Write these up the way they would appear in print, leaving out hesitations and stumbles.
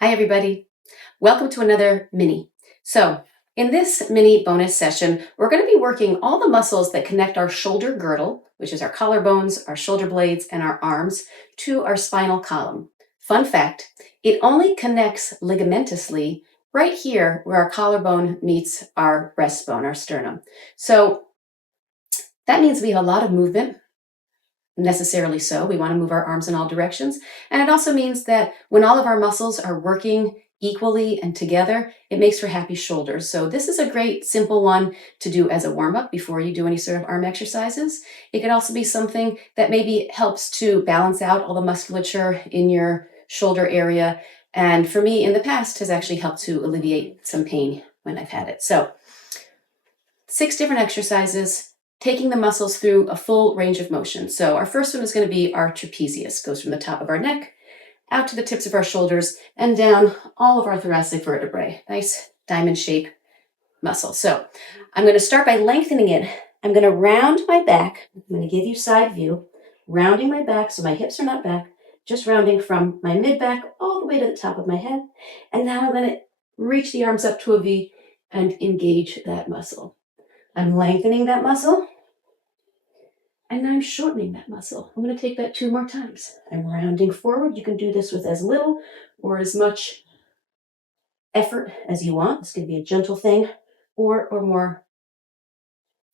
Hi, everybody. Welcome to another mini. So, in this mini bonus session, we're going to be working all the muscles that connect our shoulder girdle, which is our collarbones, our shoulder blades, and our arms, to our spinal column. Fun fact, it only connects ligamentously right here where our collarbone meets our breastbone, our sternum. So, that means we have a lot of movement. Necessarily so. We want to move our arms in all directions. And it also means that when all of our muscles are working equally and together, it makes for happy shoulders. So this is a great simple one to do as a warm-up before you do any sort of arm exercises. It could also be something that maybe helps to balance out all the musculature in your shoulder area. And for me in the past has actually helped to alleviate some pain when I've had it. So 6 different exercises, taking the muscles through a full range of motion. So our first one is going to be our trapezius. Goes from the top of our neck out to the tips of our shoulders and down all of our thoracic vertebrae. Nice diamond shape muscle. So I'm going to start by lengthening it. I'm going to round my back. I'm going to give you side view, rounding my back so my hips are not back, just rounding from my mid back all the way to the top of my head. And now I'm going to reach the arms up to a V and engage that muscle. I'm lengthening that muscle, and I'm shortening that muscle. I'm going to take that 2 more times. I'm rounding forward. You can do this with as little or as much effort as you want. This could be a gentle thing or more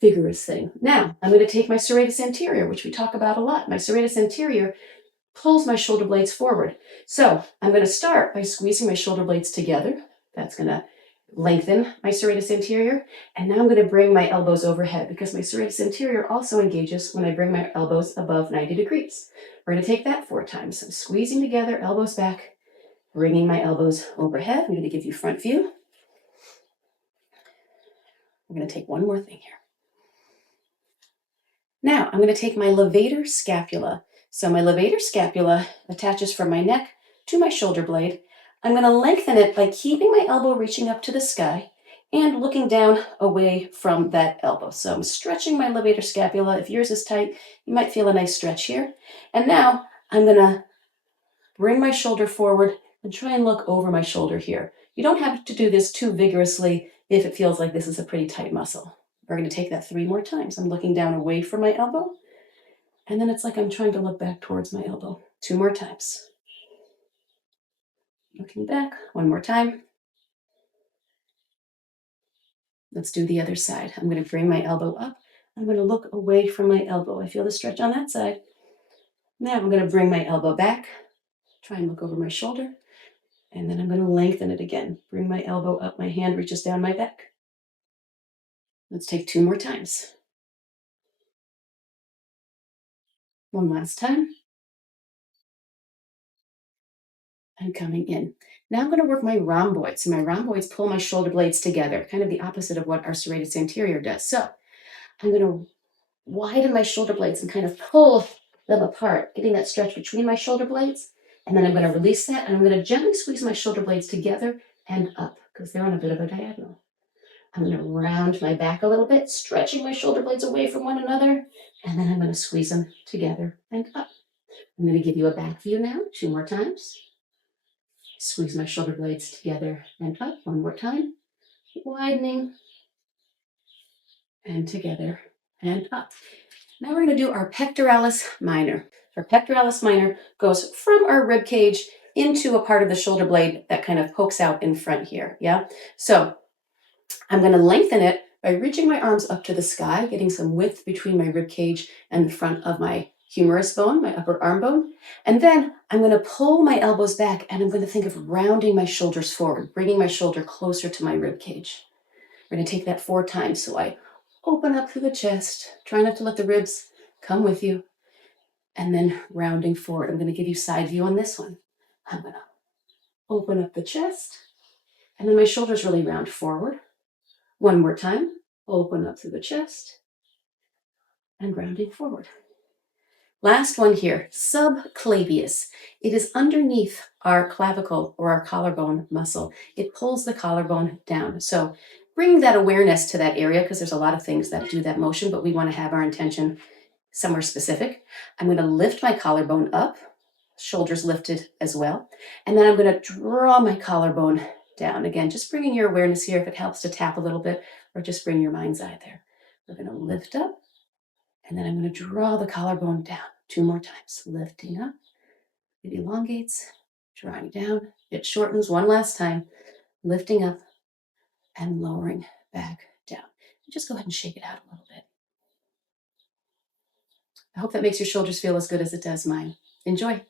vigorous thing. Now, I'm going to take my serratus anterior, which we talk about a lot. My serratus anterior pulls my shoulder blades forward. So I'm going to start by squeezing my shoulder blades together. That's going to lengthen my serratus anterior. And now I'm going to bring my elbows overhead because my serratus anterior also engages when I bring my elbows above 90 degrees. We're going to take that 4 times. So I'm squeezing together, elbows back, bringing my elbows overhead. I'm going to give you front view. I'm going to take one more thing here. Now I'm going to take my levator scapula. So my levator scapula attaches from my neck to my shoulder blade. I'm going to lengthen it by keeping my elbow reaching up to the sky and looking down away from that elbow. So I'm stretching my levator scapula. If yours is tight, you might feel a nice stretch here. And now I'm going to bring my shoulder forward and try and look over my shoulder here. You don't have to do this too vigorously if it feels like this is a pretty tight muscle. We're going to take that 3 more times. I'm looking down away from my elbow. And then it's like I'm trying to look back towards my elbow. 2 more times. Looking back, 1 more time. Let's do the other side. I'm going to bring my elbow up. I'm going to look away from my elbow. I feel the stretch on that side. Now I'm going to bring my elbow back. Try and look over my shoulder. And then I'm going to lengthen it again. Bring my elbow up. My hand reaches down my back. Let's take 2 more times. 1 last time. I'm coming in. Now I'm going to work my rhomboids. So my rhomboids pull my shoulder blades together, kind of the opposite of what our serratus anterior does. So I'm going to widen my shoulder blades and kind of pull them apart, getting that stretch between my shoulder blades. And then I'm going to release that, and I'm going to gently squeeze my shoulder blades together and up because they're on a bit of a diagonal. I'm going to round my back a little bit, stretching my shoulder blades away from one another, and then I'm going to squeeze them together and up. I'm going to give you a back view now, 2 more times. Squeeze my shoulder blades together and up, 1 more time. Widening and together and up. Now we're going to do our pectoralis minor. Our pectoralis minor goes from our rib cage into a part of the shoulder blade that kind of pokes out in front here. Yeah. So I'm going to lengthen it by reaching my arms up to the sky, getting some width between my rib cage and the front of my humerus bone, my upper arm bone. And then I'm going to pull my elbows back and I'm going to think of rounding my shoulders forward, bringing my shoulder closer to my rib cage. We're going to take that 4 times. So I open up through the chest, try not to let the ribs come with you, and then rounding forward. I'm going to give you side view on this one. I'm going to open up the chest, and then my shoulders really round forward. 1 more time, open up through the chest, and rounding forward. Last one here, subclavius. It is underneath our clavicle or our collarbone muscle. It pulls the collarbone down. So bring that awareness to that area because there's a lot of things that do that motion, but we want to have our intention somewhere specific. I'm going to lift my collarbone up, shoulders lifted as well. And then I'm going to draw my collarbone down. Again, just bringing your awareness here if it helps to tap a little bit, or just bring your mind's eye there. We're going to lift up, and then I'm going to draw the collarbone down 2 more times. Lifting up, it elongates, drawing down, it shortens 1 last time, lifting up and lowering back down. Just go ahead and shake it out a little bit. I hope that makes your shoulders feel as good as it does mine. Enjoy.